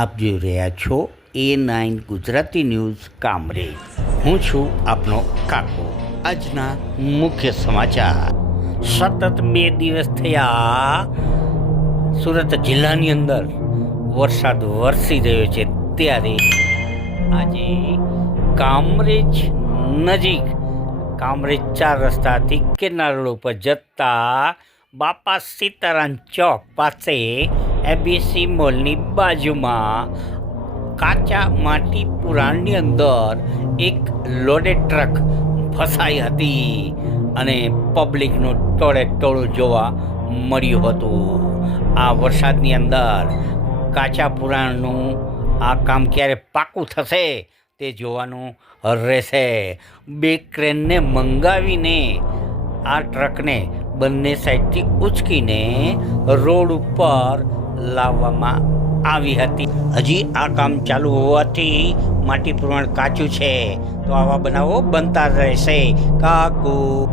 આપ જોઈ રહ્યા છો A nine Gujarati news Kamrej હું છું આપનો કાકો. આજના મુખ્ય સમાચાર. સતત બે દિવસ થયા. સુરત જિલ્લાની અંદર વરસાદ વરસી રહ્યો છે ત્યારે આજે કામરેજ નજીક, કામરેજ ચાર રસ્તાથી કેનાલ રોડ ઉપર જતા બાપા સીતારામ ચોક પાસે એબીસી મોલની બાજુમાં કાચા માટી પુરાણની અંદર એક લોડેડ ટ્રક ફસાઈ હતી અને પબ્લિકનું ટોળે ટોળું જોવા મળ્યું હતું. આ વરસાદની અંદર કાચા પુરાણનું આ કામ ક્યારે પાકું થશે તે જોવાનું રહેશે. બે ક્રેનને મંગાવીને આ ટ્રકને બંને સાઈડથી ઉચકીને રોડ ઉપર લાવવામાં આવી હતી. હજી આ કામ ચાલુ હોવાથી માટી પુરાણ કાચું છે. તો આવા બનાવો બનતા રહેશે. કાકુ.